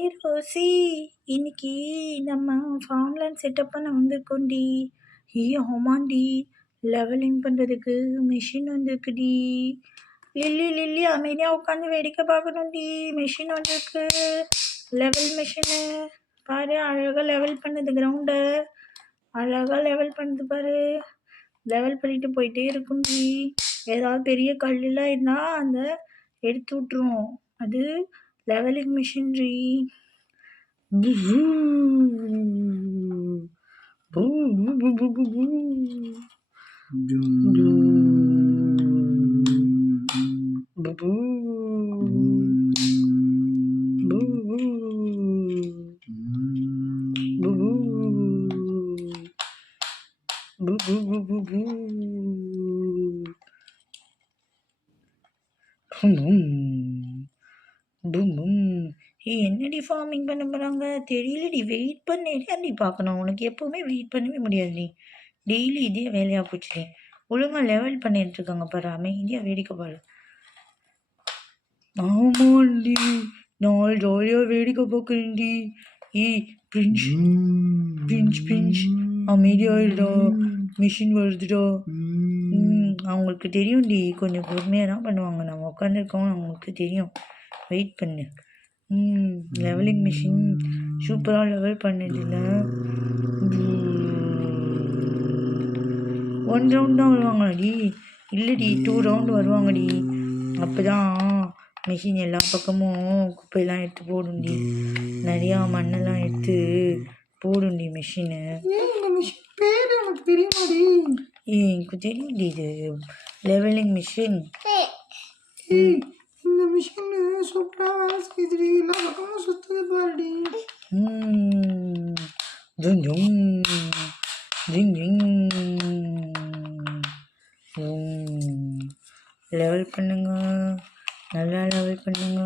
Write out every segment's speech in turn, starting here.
Rousey, இன்னைக்கு நம்ம farmland setup பண்ண வந்திருக்கோண்டி. ஆமாண்டி, லெவலிங் பண்ணுறதுக்கு மிஷின் வந்திருக்குடி. லில்லி அமைதியாக உட்காந்து வேடிக்கை பார்க்கணும்டி. மிஷின் வந்திருக்கு, லெவல் மிஷினு. பாரு, அழகாக லெவல் பண்ணுது கிரவுண்டை. அழகாக லெவல் பண்ணுது பாரு. லெவல் பண்ணிட்டு போயிட்டே இருக்கும்டி. ஏதாவது பெரிய கல்லுலாம் இருந்தால் அந்த எடுத்து விட்ரும். அது லெவலிங் மிஷின்ரி. என்னடி ஃபார்மிங் பண்ண போகிறாங்க தெரியலடி. வெயிட் பண்ணி பார்க்கணும். உனக்கு எப்போவுமே வெயிட் பண்ணவே முடியாது. நீ டெய்லி இதே வேலையாக போச்சுடி. ஒழுங்காக லெவல் பண்ணிட்டு இருக்காங்க பாரு. அமைதியாக வேடிக்கை பாரு. ஆமாண்டி, நாள் ஜாலியாக வேடிக்கை பார்க்குறேன்டி. பிரிஞ்ச் பிரிஞ்ச் பிரிஞ்ச் அமைதியாயிடுடா. மிஷின் வருதுடா. அவங்களுக்கு தெரியும்டி, கொஞ்சம் பொறுமையாக தான் பண்ணுவாங்க. நம்ம உட்காந்துருக்கோம், அவங்களுக்கு தெரியும். வெயிட் பண்ணு. லெவலிங் மிஷின் சூப்பராக லெவல் பண்ணுதில்ல. 1 ரவுண்ட் தான் வருவாங்களாடி? இல்லைடி, 2 ரவுண்டு வருவாங்கடி. அப்போ தான் மிஷின் எல்லா பக்கமும் குப்பையெல்லாம் எடுத்து போடுண்டி. நிறையா மண்ணெல்லாம் எடுத்து போடுண்டி மிஷினு. பேர் எனக்கு தெரியுமாடி? எனக்கு தெரியும்டி, இது லெவலிங் மிஷின். இந்த மிஷின் சூப்பராக வேலை செய்யுதுடி. எல்லா பக்கமும் சுற்றுது பாருடி. லெவல் பண்ணுங்க, நல்லா லெவல் பண்ணுங்க.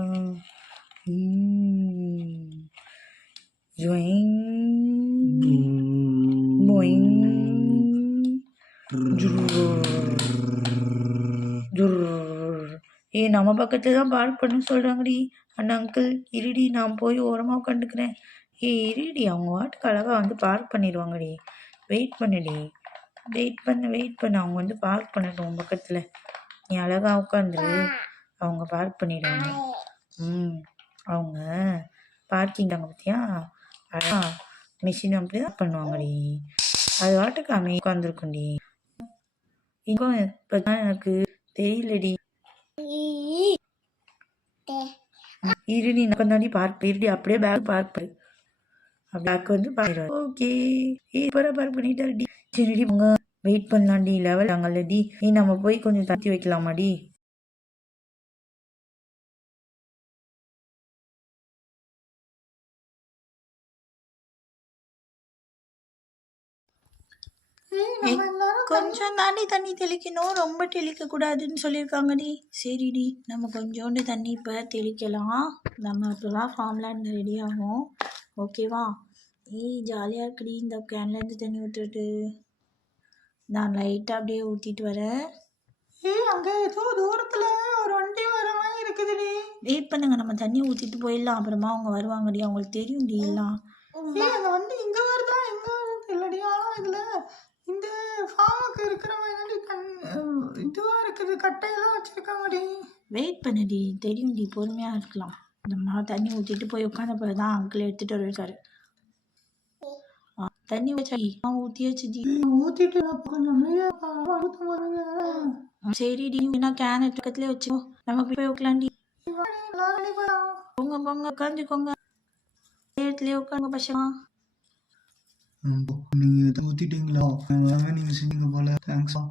நம்ம பக்கத்தில் தான் பார்க் பண்ண சொல்கிறாங்கடி. அண்ணா அங்கிள் இருடி, நான் போய் ஓரமாக உட்காந்துக்கிறேன். இருடி, அவங்க வாட்டுக்கு அழகாக வந்து பார்க் பண்ணிடுவாங்கடி. வெயிட் பண்ணுடி, வெயிட் பண்ணு. அவங்க வந்து பார்க் பண்ணட்டும் பக்கத்தில். நீ அழகாக உட்காந்துரு, அவங்க பார்க் பண்ணிடுவாங்க. அவங்க பார்க்கிங் தாங்க பார்த்தியா, அழகா மிஷின் அப்படி தான் பண்ணுவாங்கடி. அது வாட்டுக்கு உட்காந்துருக்கும்டி. இங்கோ இப்போ தான் எனக்கு தெரியலடி. இருடி, நான் தாண்டி பார்க் இருடி. அப்படியே பேக் பார்க் பண்ணு. பேக் வந்து பாருங்க. ஓகே, பார்க் பண்ணிட்டாடி. சரிடி, அவங்க வெயிட் பண்ணலாம்டி. லெவல் ஆங்கல்லடி. நம்ம போய் கொஞ்சம் தட்டி வைக்கலாமாடி? கொஞ்சம் தாண்டி தண்ணி தெளிக்கணும், ரொம்ப தெளிக்க கூடாதுன்னு சொல்லியிருக்காங்கடி. சரிடி, நம்ம கொஞ்சோண்டு தண்ணி இப்போ தெளிக்கலாம். நம்ம இப்போ தான் ஃபார்ம்லேண்ட் ரெடி ஆகும். ஓகேவா? ஜாலியாக இருக்குடி. இந்த கேன்லேருந்து தண்ணி ஊற்றிட்டு நான் லைட்டாக அப்படியே ஊற்றிட்டு வரேன். அங்கே ஏதோ தூரத்தில் ஒரு வண்டி வர மாதிரி இருக்குதுடி. வெயிட் பண்ணுங்க, நம்ம தண்ணி ஊற்றிட்டு போயிடலாம். அப்புறமா அவங்க வருவாங்கடி, அவங்களுக்கு தெரியும்டி எல்லாம். அந்த வண்டி இங்கே வருதா எங்கே வருது இல்லடி. ஆனால் இதில் இந்த ஃபார்முக்கு இருக்கிற மாதிரி இதுவாக இருக்குது, கட்டையெல்லாம் வச்சுருக்காங்கடி. வெயிட் பண்ணுடி, தெரியும்டி, பொறுமையாக இருக்கலாம். நம்ம தண்ணி ஊற்றிட்டு போய் உட்காந்த பிறகு தான் அங்கிள் எடுத்துகிட்டு வருவாரு. தண்ணி வச்சா ஊற்றியாச்சுடி. ஊற்றிட்டு கொஞ்சம் சரிடி, என்ன கேன் பக்கத்துலேயே வச்சுக்கோ. நம்ம போய் உட்காண்டி. போங்க உட்காந்துக்கோங்க. இடத்துலயே உட்காந்து பசங்க. நீங்கள் ஊற்றிட்டீங்களா? நீங்கள் செஞ்சீங்க போல. தேங்க்ஸா.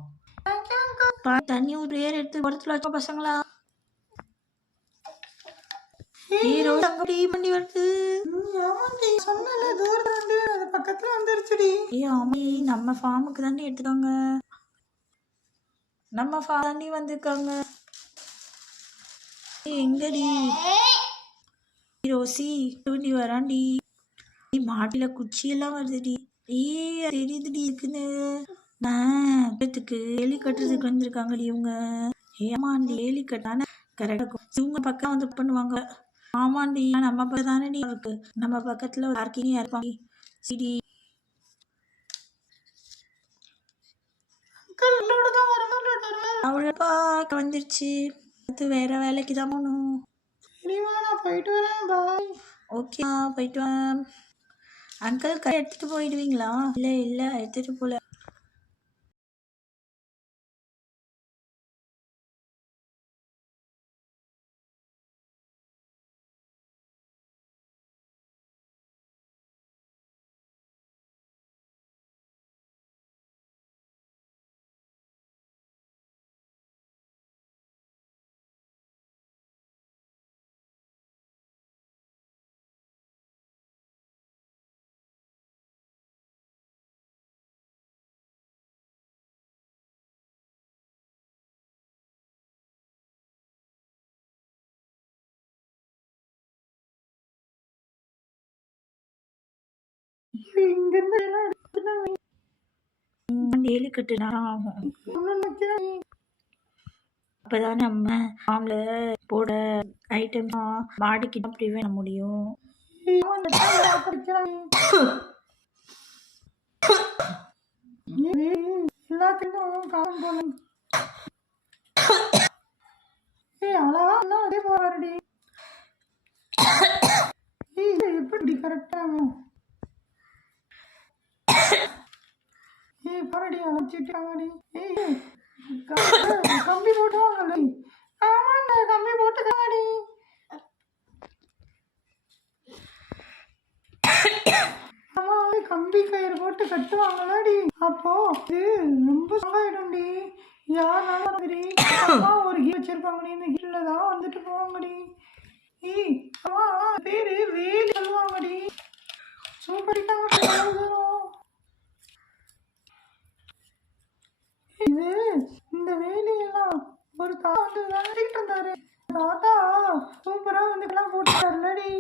தண்ணி ஒரு பேர் எடுத்து படத்துல வச்சோம் பசங்களா. ஹீரோ தங்கடி வண்டி வருது. சொன்னல தூர வண்டி பக்கத்துல வந்துருச்சுடி. ஆமா, நம்ம ஃபார்முக்கு தாண்டி எடுத்துக்காங்க. நம்ம தாண்டி வந்திருக்காங்க. எங்கடி ரோசி? தூண்டி வராண்டி. மாட்டில குச்சியெல்லாம் வருதுடி. தெரியுதுடி இருக்குன்னு. வேலி கட்டுறதுக்கு வந்திருக்காங்கடி இவங்க. ஏமாண்டி வேலி கட்டான கரெக்டாக இவங்க பக்கம் வந்து பண்ணுவாங்க. ஆமாண்டி நம்ம பக்கம் தானடி இருக்கு, நம்ம பக்கத்துல பார்க்கிங் இருப்பாங்க. சரி அங்கிள் உள்ளோட தான் வரணும். அவ்வளோப்பா வந்துருச்சு, அது வேற வேலைக்கு தான் போகணும். சரிம்மா நான் போயிட்டு வரேன், பாய். ஓகேம்மா போயிட்டு வா. அங்கிள் கை எடுத்துட்டு போயிடுவீங்களா? இல்லை இல்லை எடுத்துட்டு போல. இங்க இருந்து எல்லாம் எடுத்துட்டு டெய்லி கட்டுனா ஆகும், ஒண்ணு நிக்கிறேன். அப்போதான் நம்ம ஃபார்ம்ல போட ஐட்டம் மாடிக்கு அப்படி பண்ண முடியும். ஏம்மா இந்த டைம் பார்த்து நிக்கிறேன். எல்லாத்துக்கும் காலம் போல. அழகா இன்னும் அதே போறாருடி. இது எப்படி கரெக்டா பாரடி அழைச்சிட்டாங்கடி. கம்பி போட்டுவாங்கடி. ஆமாண்டா கம்பி போட்டுக்காங்கடி. ஆமா கம்பி கயிறு போட்டு கட்டுவாங்களாடி. அப்போ இது ரொம்ப சங்காயிடும்டி. யாருனாலும் சரி அம்மா ஒரு கீ வச்சிருப்பாங்கடி, இந்த கீழ தான் வந்துட்டு போவாங்கடி. அம்மா பேரு வேலி சொல்லுவாங்கடி. சூப்பரிட்டாங்க. இது இந்த வேலையெல்லாம் ஒரு தாத்தா வந்து விளையாடிட்டு இருந்தாரு. தாத்தா சூப்பரா வந்து எல்லாம் போட்டுட்டாருலடி.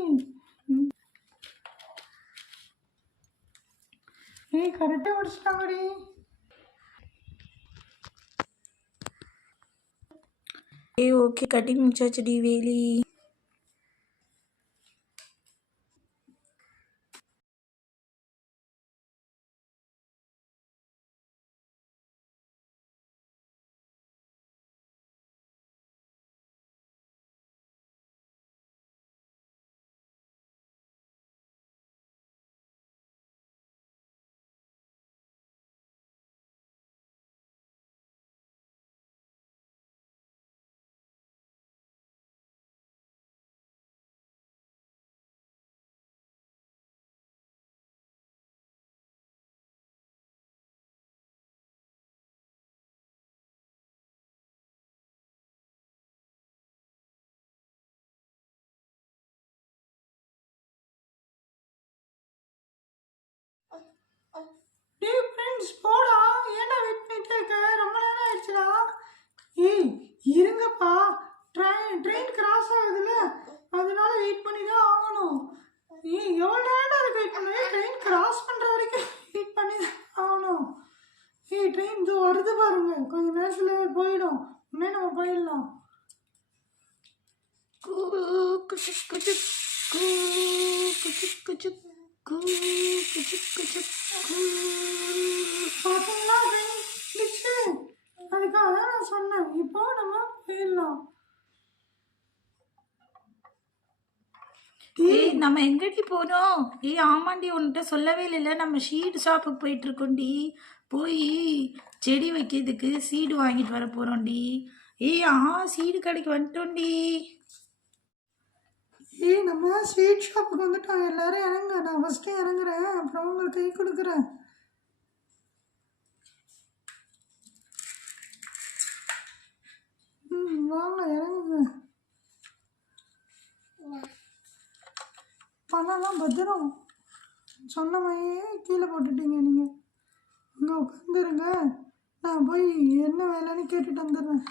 கரெக்டா முடிச்சிட்டாங்கடி. ஓகே கட்டி முடிச்சாச்சுடி வேலி. டேய் ஃப்ரெண்ட்ஸ் போடா, ஏன்டா வெயிட் பண்ணிட்டே இருக்க? ரொம்ப நேரம் ஆயிடுச்சுடா. இருங்கப்பா, ட்ரெயின் கிராஸ் ஆகுதுல்ல, அதனால வெயிட் பண்ணி தான் ஆகணும். எவ்வளோ நேரம் அதுக்கு வெயிட் பண்ணுவேன்? ட்ரெயின் கிராஸ் பண்ணுற வரைக்கும் வெயிட் பண்ணி தான் ஆகணும். ட்ரெயின் இதோ வருது பாருங்க, கொஞ்சம் நேரத்தில் போயிடும். உடனே நம்ம போயிடலாம். பார்த்தீங்களா ட்ரெயின், அதுக்காக தான் நான் சொன்னேன், இப்போ நம்ம போயிடலாம். நம்ம எங்கடி போறோம்? ஆமாண்டி உன்கிட்ட சொல்லவே இல்லை, நம்ம ஷீட் ஷாப்புக்கு போயிட்டு இருக்கோண்டி. போய் செடி வைக்கிறதுக்கு சீடு வாங்கிட்டு வர போறோம்டி. சீடு கடைக்கு வந்துட்டோண்டி. நம்ம ஸ்வீட் ஷாப்புக்கு வந்துட்டோம். எல்லாரும் இறங்க, நான் ஃபஸ்ட்டு இறங்குறேன், அப்புறம் உங்களுக்கு கை கொடுக்குறேன். வாங்க இறங்குங்க. பணம்லாம் பத்திரம், சொன்ன மாதிரியே கீழே போட்டுட்டீங்க. நீங்கள் அங்கே உட்காந்துருங்க, நான் போய் என்ன வேலைன்னு கேட்டுட்டு வந்துடுறேன்.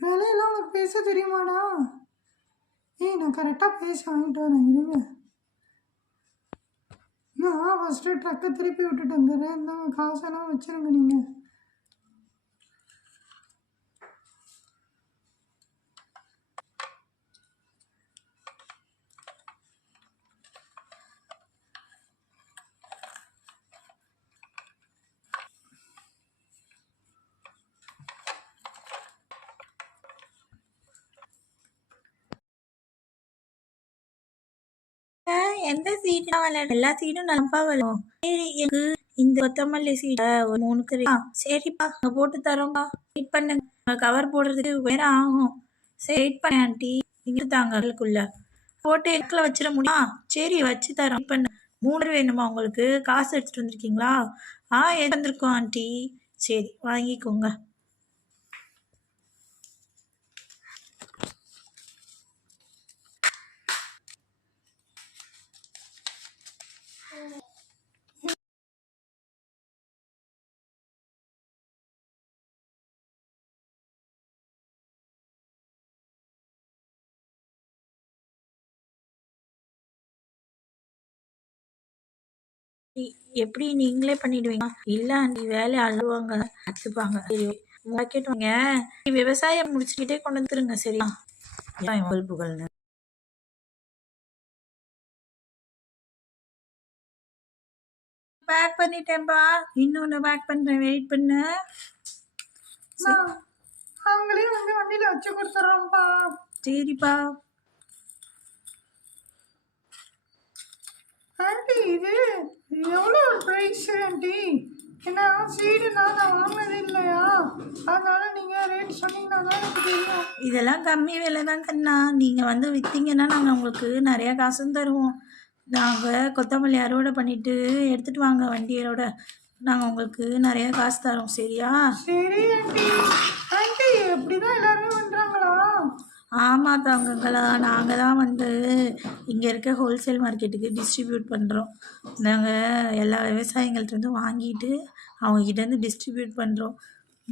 வேலையெல்லாம் உனக்கு பேச தெரியுமாடா? நான் கரெக்டாக பேசி வாங்கிட்டு வரேன், இருங்க. நான் ஃபஸ்ட்டு ட்ரக்கை திருப்பி விட்டுட்டு வந்துடுறேன். இந்தாங்க காசெல்லாம் வச்சுருங்க நீங்கள். எந்த சீட்லாம் விளையாட எல்லா சீடும் நல்லாப்பா விளையும். சரி எனக்கு இந்த கொத்தமல்லி சீடை ஒரு 3 சரிப்பா நான் போட்டு தரோம்ப்பா. வெயிட் பண்ணுங்க, கவர் போடுறதுக்கு நேரம் ஆகும். சரி வெயிட் பண்ண ஆண்டி. இங்கே தாங்க அதுக்குள்ள போட்டு எக்கில் வச்சிட முடியுமா? சரி வச்சு தரோம். வெயிட் பண்ணு. 3 வேணுமா உங்களுக்கு? காசு எடுத்துட்டு வந்திருக்கீங்களா? எடுத்து வந்திருக்கோம் ஆண்டி. சரி வாங்கிக்கோங்க. எப்படி நீங்களே பண்ணிடுவீங்க? இல்ல ஆண்டி வேலை அழுவாங்க கத்துப்பாங்க. சரி பாக்கெட் வாங்க. விவசாயம் முடிச்சுக்கிட்டே கொண்டு வந்துருங்க சரியா? புகழ்னு பேக் பண்ணிட்டேன்பா. இன்னொன்னு பேக் பண்றேன், வெயிட் பண்ணு. அவங்களே வந்து வண்டியில் வச்சு கொடுத்துட்றோம்ப்பா. சரிப்பா. ஆண்டி இது எவ்வளோ ப்ரைஸ் ஆண்டி? ஏன்னா சீடுனா நான் வாங்கினது இல்லையா, அதனால நீங்கள் ரேட் சொன்னீங்கன்னா தான் எனக்கு தெரியும். இதெல்லாம் கம்மி விலை தான் கண்ணா. நீங்கள் வந்து விற்றீங்கன்னா நாங்கள் உங்களுக்கு நிறையா காசும் தருவோம். நாங்கள் கொத்தமல்லி அறுவடை பண்ணிட்டு எடுத்துகிட்டு வாங்க வண்டியோட, நாங்கள் உங்களுக்கு நிறையா காசு தரோம் சரியா? சரி ஆண்டி. ஆண்டி எப்படி தான் எல்லாருமே பண்ணுறாங்களா? ஆமாம் தங்கங்களா, நாங்கள் தான் வந்து இங்கே இருக்க ஹோல்சேல் மார்க்கெட்டுக்கு டிஸ்ட்ரிபியூட் பண்ணுறோம். நாங்கள் எல்லா விவசாயிகள்கிட்டருந்து வாங்கிட்டு அவங்கக்கிட்டேருந்து டிஸ்ட்ரிபியூட் பண்ணுறோம்.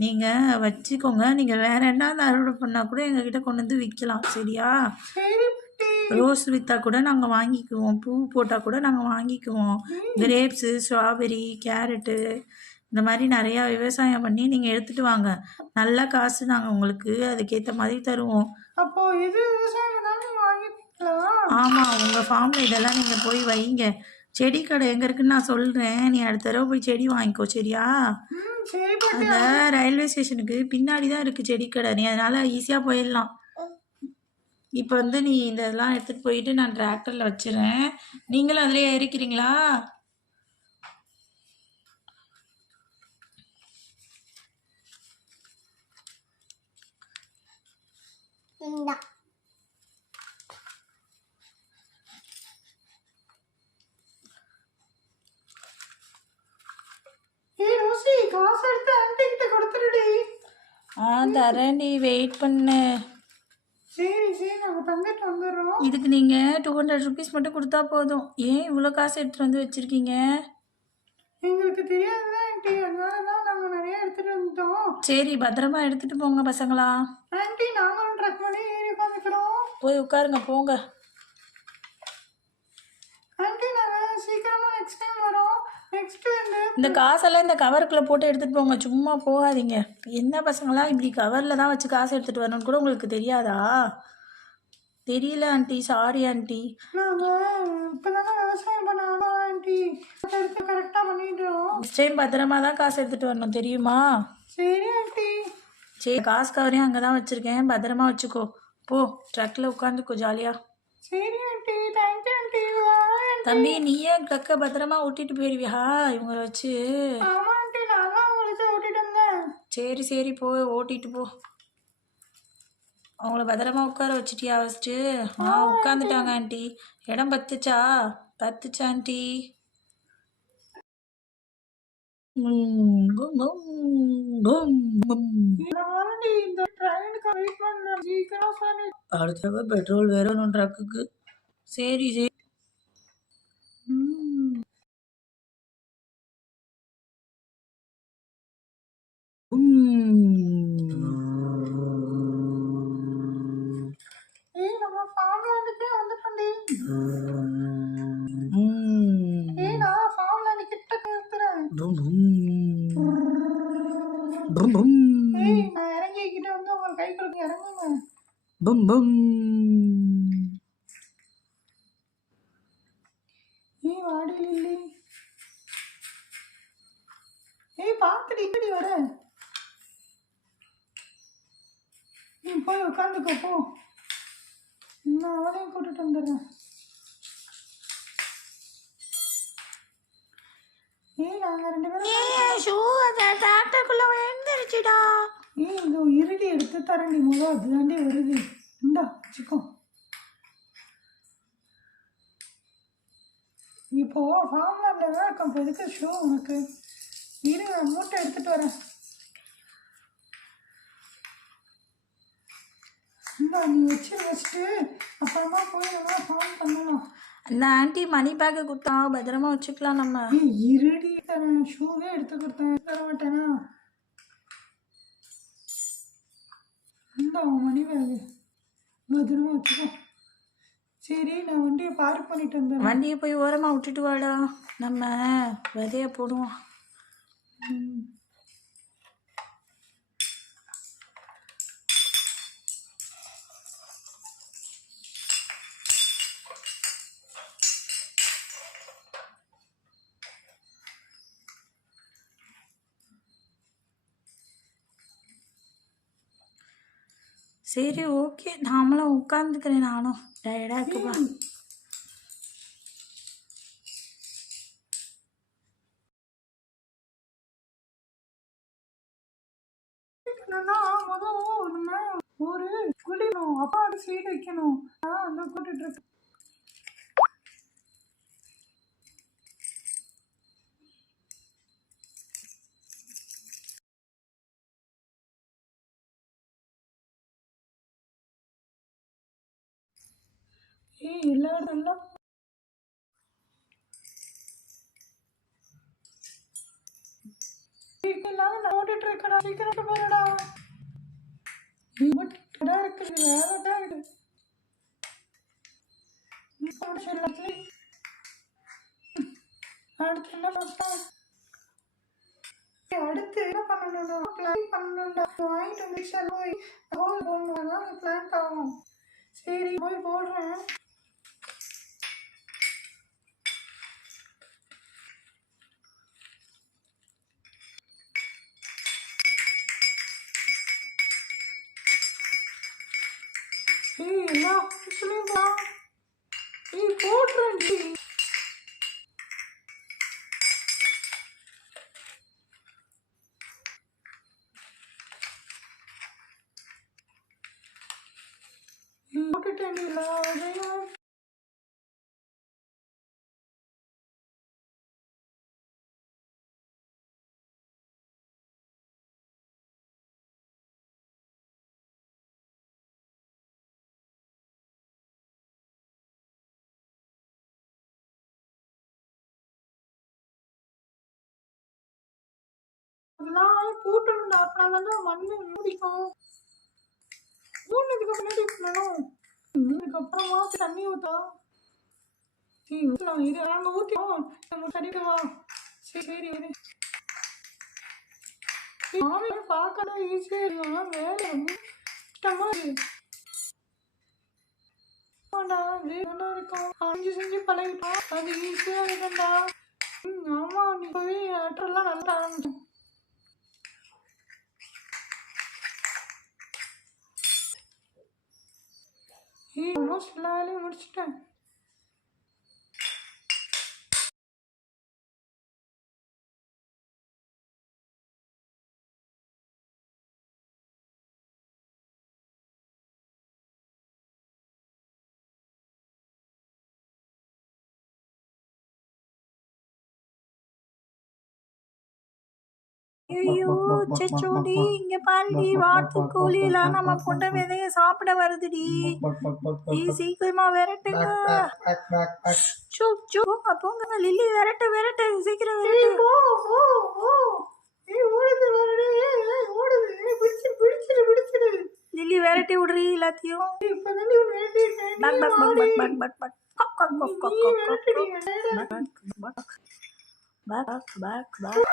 நீங்கள் வச்சுக்கோங்க. நீங்கள் வேறு என்ன அறுவடை பண்ணால் கூட எங்ககிட்ட கொண்டு வந்து விற்கலாம் சரியா? ரோஸ் விற்றா கூட நாங்கள் வாங்கிக்குவோம். பூ போட்டால் கூட நாங்கள் வாங்கிக்குவோம். கிரேப்ஸு, ஸ்ட்ராபெரி, கேரட்டு இந்த மாதிரி நிறையா விவசாயம் பண்ணி நீங்கள் எடுத்துகிட்டு வாங்க. நல்ல காசு நாங்கள் உங்களுக்கு அதுக்கேற்ற மாதிரி தருவோம். அப்போ இது விவசாயம் தான் நீங்கள் வாங்கிப்பீங்களா? ஆமாம், உங்கள் ஃபார்மில் இதெல்லாம் நீங்கள் போய் வைங்க. செடி கடை எங்கே இருக்குன்னு நான் சொல்கிறேன். நீ அடுத்த தடவை போய் செடி வாங்கிக்கோ சரியா? அந்த ரயில்வே ஸ்டேஷனுக்கு பின்னாடி தான் இருக்குது செடி கடை. நீ அதனால் ஈஸியாக போயிடலாம். இப்போ வந்து நீ இந்த இதெல்லாம் எடுத்துகிட்டு போயிட்டு நான் டிராக்டரில் வச்சுறேன். நீங்களும் அதிலே ஏறிக்கிறீங்களா? காசு எடுத்து ஆன்ட்டிகிட்ட கொடுத்துருடி. தரேன்டி, வெயிட் பண்ணு. சரி சரி நாங்கள் தந்துட்டு வந்துடுறோம். இதுக்கு நீங்கள் 200 ருபீஸ் மட்டும் கொடுத்தா போதும். ஏன் இவ்வளோ காசு எடுத்துகிட்டு வந்து வச்சுருக்கீங்க? எங்களுக்கு தெரியாதுதான் ஆண்டி, அதனால தான் நாங்கள் நிறைய எடுத்துகிட்டு வந்துட்டோம். சரி பத்திரமா எடுத்துகிட்டு போங்க பசங்களா. ஆண்டி நாங்களும் ட்ரக் பண்ணி ஏறி உட்காந்துக்கிறோம். போய் உட்காருங்க போங்க. ஆண்டி நாங்கள் சீக்கிரமாக நெக்ஸ்ட் டைம் வரோம். நெக்ஸ்ட்டு இந்த காசெல்லாம் இந்த கவருக்குள்ளே போட்டு எடுத்துகிட்டு போங்க, சும்மா போகாதீங்க. என்ன பசங்களாம் இப்படி கவரில் தான் வச்சு காசு எடுத்துகிட்டு வரணும்னு கூட உங்களுக்கு தெரியாதா? தெரியல ஆண்டி, சாரி ஆண்டி. நாங்கள் இப்போ தானே விவசாயம் பண்ணாலும் ஆண்டி எடுத்து கரெக்டாக பண்ணிடுறோம். நெக்ஸ்ட் டைம் பத்திரமா தான் காசு எடுத்துகிட்டு வரணும் தெரியுமா? சரி ஆண்டி. சரி காசு கவரையும் அங்கே தான் வச்சுருக்கேன், பத்திரமா வச்சுக்கோ. போ ட்ரக்கில் உட்காந்துக்கோ ஜாலியாக. சரி ஆண்டி, தேங்க்யூ ஆண்டி. தம்பி நீயே ட்ரக்கை பத்திரமா ஓட்டிட்டு போயிடுவியா இவங்களை வச்சு? ஆமாம் ஆண்டி, நான் தான் உங்களை ஓட்டிட்டு வந்தேன். சரி சரி போ, ஓட்டிட்டு போ. அவங்கள பத்திரமா உட்கார வச்சுட்டியா ஃபஸ்ட்டு? உட்காந்துட்டாங்க ஆண்டி. இடம் பத்துச்சா? பத்துச்சா ஆண்டி? அடுத்த பெட்ரோல் வேணும் ட்ரக்குக்கு. சரி சரி. நம்ம ஃபார்ம்லேருந்துட்டே வந்துட்டோண்டி. டும் டும். டும் டும். ஏய் நான் இறங்கிக்கிட்ட வந்து உங்க கை கொடுக்க இறங்குங்க. பம் பம். ஏய் வாடி லில்லி. ஏய் பாத்துடி இப்படி வர. நீ போய் உட்காந்துக்கோ போ. நான் அவளையும் கூட்டிட்டு வந்துடுறேன். ஏய் நாங்க 2 பேரும் ஷூ டாக்டருக்குள்ள விழுந்துருச்சுடா. ஏய் இது இருடி எடுத்து தரேன்டி முதல் அதுதாண்டி வருது. இந்தா வச்சுக்கோ. இப்போ ஃபார்ம்ல தான் இருக்கும். இப்போ எதுக்கு ஷூ உனக்கு? இரு நான் மூட்டை எடுத்துட்டு வரேன். இந்தா நீ வச்சுட்டு அப்புறமா போய் நம்ம ஃபார்ம் பண்ணலாம். அந்த ஆண்டி மணி பேக்கை கொடுத்தா பத்திரமா வச்சுக்கலாம் நம்ம. ஏய் இருடி தரேன். ஷூவே எடுத்து கொடுத்தேன் தர மாட்டேனா? இந்த மணி பேகு பத்திரமா வச்சுக்கோ. சரி நான் வண்டியை பார்க் பண்ணிட்டு வந்தேன். வண்டியை போய் ஓரமாக விட்டுட்டு வாடா, நம்ம விதைய போடுவோம். சரி ஓகே, நாமளும் உட்காந்துக்கிறேன். நானும் டயர்டாக இருக்குப்பா. ஒரு குளிக்கணும் அப்பா அது சீட் வைக்கணும். அந்த கூட்டிட்டு இருக்கு. ஏய் எல்லாரும் நல்லா ஓட்டிட்டு இருக்கடா. சீக்கிரம் போறடா. கடை இருக்குது வேலை தான் இருக்கு. அடுத்து என்ன பண்ணா? அடுத்து என்ன பண்ணணும்னா பிளான் பண்ணணும்டா. வாங்கிட்டு வந்து போய் ஹோல் போடணும்னா பிளான் ஆகும். சரி போய் போடுறேன். ஏய் எல்லா ஆஃபீஸ்லையும் பா. ஏய் போடுறேன்டி. போட்டுட்டேன்டி எல்லாரையும். அதெல்லாம் கூட்டணும்டா. அப்படின்னா மண்ணு மூடிக்கும். மூணுக்கு முன்னாடி பண்ணணும். அதுக்கப்புறமா தண்ணி ஊற்றா. சரி ஊற்றலாம். இது நாங்கள் ஊற்றிவோம். நம்ம சரிவா. சரி இரு. மாமியை பார்க்கதான் ஈஸியாக இருக்கும். வேலை ரொம்ப கஷ்டமா இருக்கு. இருக்கும். செஞ்சு பழகிட்டோம். அது ஈஸியாக இருக்குண்டா. ஆமா நீ போய் ஆட்டெல்லாம் நல்லா ஆரம்பிச்சோம். ஆல்மோஸ்ட் எல்லா வேலையும் முடிச்சுட்டேன். ஐயோ சச்சோடி, இங்க பாருடி, வாத்துக்கோழி எல்லாம் நம்ம போட்ட விதைய சாப்பிட வருதுடி. சீக்கிரமா விரட்டுங்க. போங்க லில்லி, விரட்டு விரட்டு, சீக்கிரம் விரட்டு. லில்லி விரட்டி விடுறீ எல்லாத்தையும். Back back back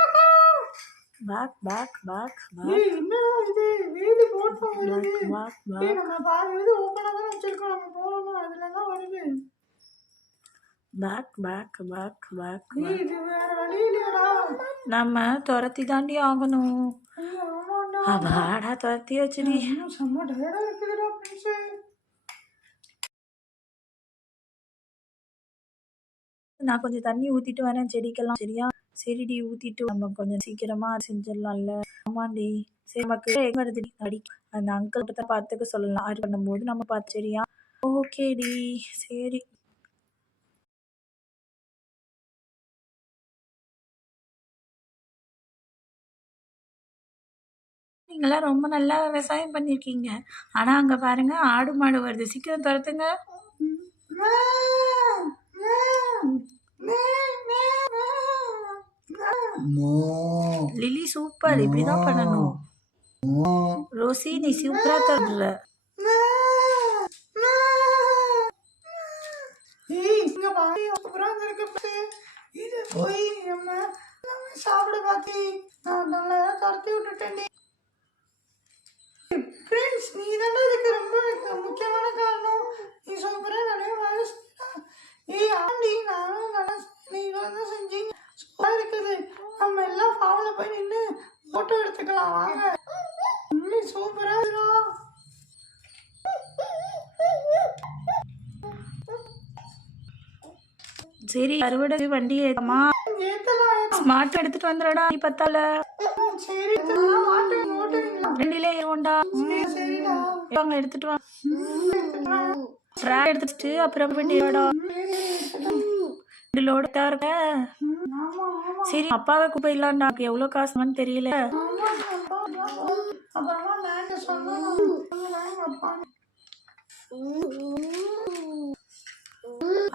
back back back ஏய் என்னடா இது வேலி போட்டும் வருது. பேக் ஏய் பேக் நம்ம பாதி இது ஓப்பனா தான் வச்சிருக்கோம். நம்ம போறோம் அதுல தான் வருது. பேக் பேக் பேக் பேக் ஏய் இது வேற வழி இல்லையாடா. நம்ம துரத்தி தாண்டி ஆகணும். ஐயோ ஆமாண்டா. அப்பாடா துரத்தி வச்சுடி. இன்னும் செம்ம டயர்டா இருக்குதுடா ஃப்ரெண்ட்ஸு. நான் கொஞ்சம் தண்ணி ஊத்திட்டு வரேன் செடிக்கெல்லாம். சரியா? சரிடி ஊத்திட்டு நம்ம கொஞ்சம் சீக்கிரமா செஞ்சிடலாம்ல. ஆமாண்டி. சரி நமக்கு எங்க வருது அடி அந்த அங்கிள் கிட்ட பார்த்துக்க சொல்லலாம். அது பண்ணும்போது நம்ம பார்த்து சரியா? ஓகேடி சரி. நீங்களாம் ரொம்ப நல்லா விவசாயம் பண்ணியிருக்கீங்க. ஆனால் அங்கே பாருங்க ஆடு மாடு வருது. சீக்கிரம் துரத்துங்க. Lily super. இப்படிதான் பண்ணணும். ரோசி நீ சூப்பரா தர்ற. இது போய் நம்ம சாப்பிட பாத்தி நான் நல்லா துரத்தி விட்டுட்டேன். ஃப்ரெண்ட்ஸ் நீ தானே இதுக்கு ரொம்ப முக்கியமான காரணம். நீ சூப்பரா நிறைய வேலை செய்யலாம். ஏய் ஆண்டி நானும் நல்லா நீங்களும் தான் செஞ்சீங்க. சூப்பரா இருக்குது. நம்ம எல்லாம் ஃபார்ம்ல போய் நின்று போட்டோ எடுத்துக்கலாம் வாங்க. சூப்பரா இருக்கா. சரி அறுவடை வண்டி ஏத்தமா. ஸ்மார்ட் எடுத்துட்டு வந்துடா. நீ பத்தால சரி வண்டியிலே ஏறுவோண்டா. வாங்க எடுத்துட்டு வா. ட்ராக் எடுத்துட்டு அப்புறம் வண்டியோட லோடு தான் இருக்க. சரி அப்பாவை கூப்பிடலாம்டா. எவ்வளோ காசுன்னு தெரியல.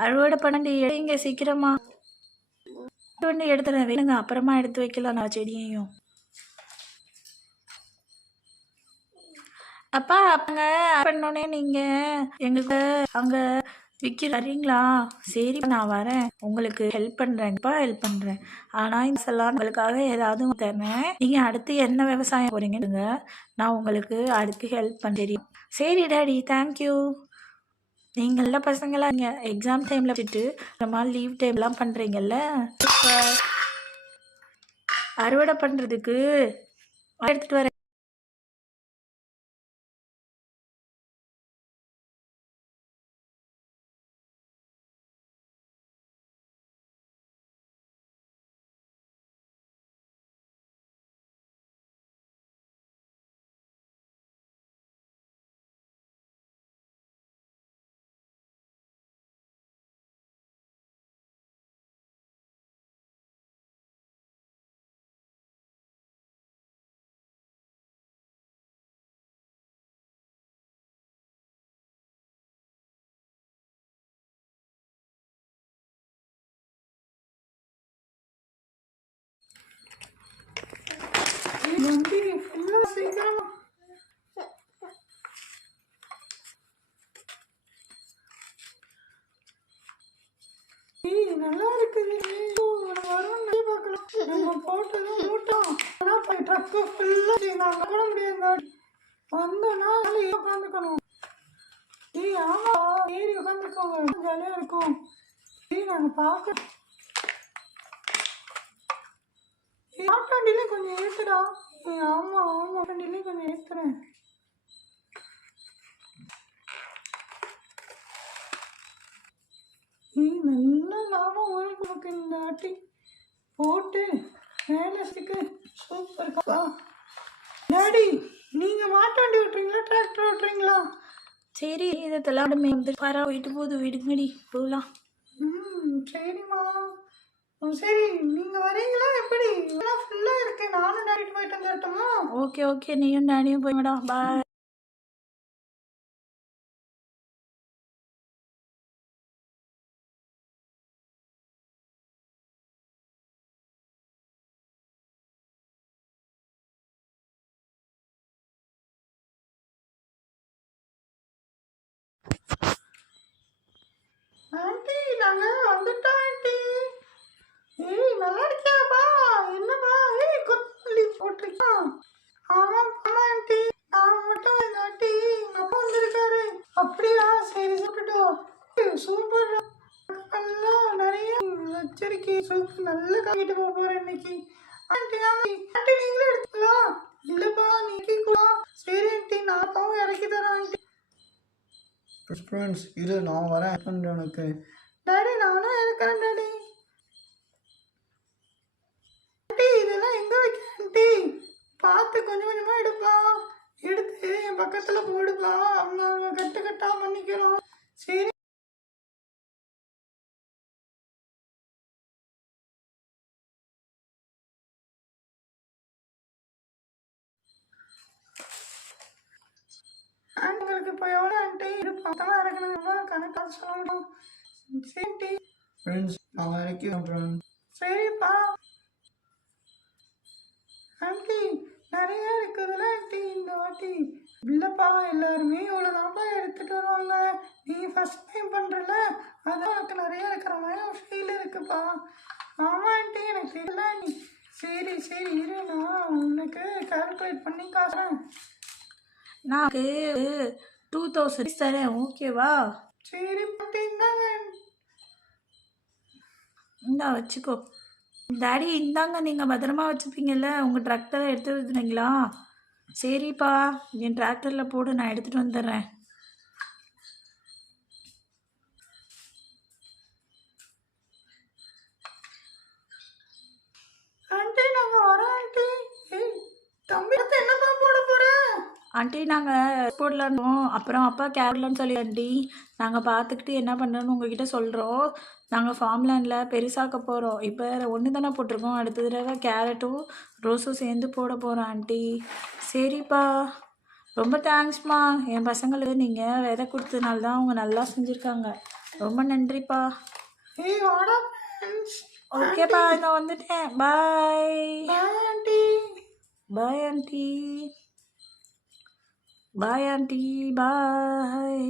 அறுவடை பண்ணி எடுங்க சீக்கிரமா. வண்டி எடுத்துறேன் வேணுங்க. அப்புறமா எடுத்து வைக்கலாம் நான் செடியையும். அப்பா அப்பங்க பண்ணோடனே நீங்க எங்களுக்கு அங்க விற்கிறீங்களா? சரி நான் வரேன் உங்களுக்கு ஹெல்ப் பண்ணுறேன்ப்பா. ஹெல்ப் பண்ணுறேன். ஆனால் இந்த செல்லாம் உங்களுக்காக ஏதாவது தரேன். நீங்கள் அடுத்து என்ன விவசாயம் போகிறீங்க நான் உங்களுக்கு அடுத்து ஹெல்ப் பண்ணுறேன். சரி டாடி தேங்க்யூ. நீங்கள பசங்களாம் நீங்கள் எக்ஸாம் டைமில் வச்சுட்டு அப்புறமா லீவ் டைம்லாம் பண்ணுறீங்கல்ல. அறுவடை பண்ணுறதுக்கு எடுத்துகிட்டு வரேன். நல்லா இருக்குது. நம்ம போட்டதும் மூட்டோம். ட்ரக்கு ஃபுல்லாக நாங்கள் கூட முடியாது. வந்தோன்னா உட்காந்துக்கணும். ஏய் ஆமா ஏறி உட்காந்துக்கோங்க. ஜாலியாக இருக்கும். ஏய் நாங்கள் பார்க்க ஆட்டாண்டிலே கொஞ்சம் ஏற்றுடா. ஏய் ஆமாம் ஆமாம் ஆட்டாண்டிலே கொஞ்சம் ஏற்றுறேன். ஏய் நல்லா லாபம் வரும் நமக்கு இந்த ஆட்டி போட்டு வேலை சிக்கு சூப்பர்க்கா. டாடி நீங்கள் மாட்டாண்டி விட்டுறீங்களா டிராக்டர் விட்டுறீங்களா? சரி இதெல்லாம் வந்து பரா போயிட்டு போகுது. விடுங்கடி போகலாம். சரிம்மா. சரி நீங்கள் வரீங்களா எப்படி? இதெல்லாம் ஃபுல்லாக இருக்கு. நானும் டாடி போயிட்டு வந்துட்டோமா? ஓகே ஓகே நீயும் டாடியும் போய்டா. பாய். ஆண்டி நாங்கள் வந்துட்டோம் ஆண்டி. ஏய் நல்லா இருக்கியா போட்டிருக்கா? ஆமா ஆமா ஆண்டி, நான் மட்டும் இந்த வாட்டி எங்க அப்பா வந்திருக்காரு. அப்படியா? சரி சாப்பிட்டுட்டு சூப்பர். எல்லாம் நிறைய வச்சிருக்கேன். சூப்பர், நல்ல காய்கிட்டு போக போறேன் இன்னைக்கு. ஆண்டி ஆண்டி ஆண்டி நீங்களே எடுத்துங்களா? இல்லப்பா நீங்க. சரி ஆண்டி, நான் அப்பாவும் இறக்கி தரேன் ஆண்டி. ஃப்ரெண்ட்ஸ் இரு, நான் வரேன் உனக்கு. டாடி நானும் இருக்கிறேன் டாடி. ஆண்டி இதெல்லாம் எங்க வைக்க ஆண்டி? பார்த்து கொஞ்சம் கொஞ்சமா எடுப்பா. எடுத்து என் பக்கத்துல போடுப்பா. அவங்க கட்டு கட்டா பண்ணிக்கிறோம். சரி ஆண்களுக்கு இப்போ எவ்வளோ ஆண்டி இருப்பாங்க இறக்கணும் கணக்காக சொல்லணும். சரி ஃப்ரெண்ட்ஸ் நான் இறக்கிறேன். சரிப்பா ஆண்டி, நிறைய இருக்குதுல்ல ஆண்டி இந்த வாட்டி? இல்லைப்பா, எல்லாருமே இவ்வளோதான்ப்பா எடுத்துகிட்டு வருவாங்க. நீ ஃபஸ்ட் டைம் பண்ணுறல, அதான் உனக்கு நிறைய இருக்கிற மாதிரி ஒரு ஃபீல் இருக்குப்பா. ஆமாம் ஆண்டி, எனக்கு தெரியல நீ. சரி சரி இரு, நான் உனக்கு கால்குலேட் பண்ணி காசுறேன். நான் 2000 தரேன், ஓகேவா? சரி பாட்டி, இந்தாங்க. இந்தா வச்சுக்கோ. டாடி இந்தாங்க, நீங்கள் பத்திரமா வச்சுப்பீங்கல்ல, உங்கள் டிராக்டரை எடுத்து வந்துடுறீங்களா? சரிப்பா, என் டிராக்டரில் போடு, நான் எடுத்துகிட்டு வந்துடுறேன். ஆண்டி நாங்கள் வரோம் ஆண்டி. ஏய் தம்பி, என்னப்பா போட போகிறேன்? ஆண்டி நாங்கள் போடலான்னு, அப்புறம் அப்பா கேரளான்னு சொல்லி ஆண்டி நாங்கள் பார்த்துக்கிட்டு என்ன பண்ணுறோன்னு உங்ககிட்ட சொல்கிறோம். நாங்கள் ஃபார்ம்லேண்டில் பெருசாக்க போகிறோம். இப்போ ஒன்று தானே போட்டிருக்கோம், அடுத்த தடவை கேரட்டும் ரோஸும் சேர்ந்து போட போகிறோம் ஆண்டி. சரிப்பா, ரொம்ப தேங்க்ஸ்மா. என் பசங்களுக்கு நீங்கள் விதை கொடுத்ததுனால தான் அவங்க நல்லா செஞ்சுருக்காங்க. ரொம்ப நன்றிப்பா. ஏய் வாடா. ஓகேப்பா, நான் வந்துட்டேன். Bye. Bye aunty. Bye aunty. Bye aunty. பாய்.